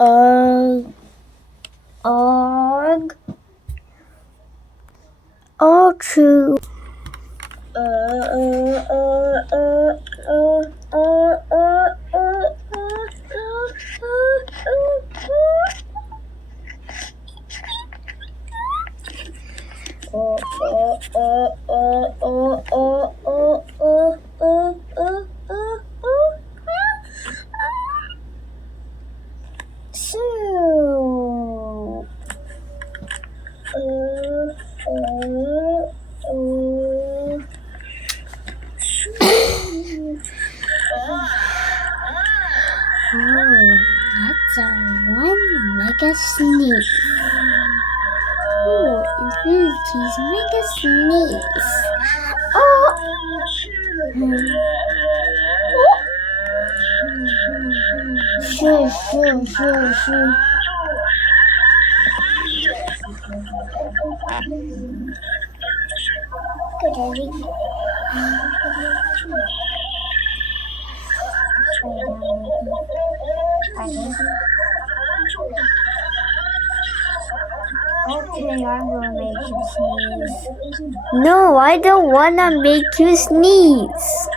Og, true. That's a one mega sneeze. Infinity's mega sneeze. Sure. Good, Eddie. Okay, I'm gonna make you sneeze. No, I don't wanna make you sneeze.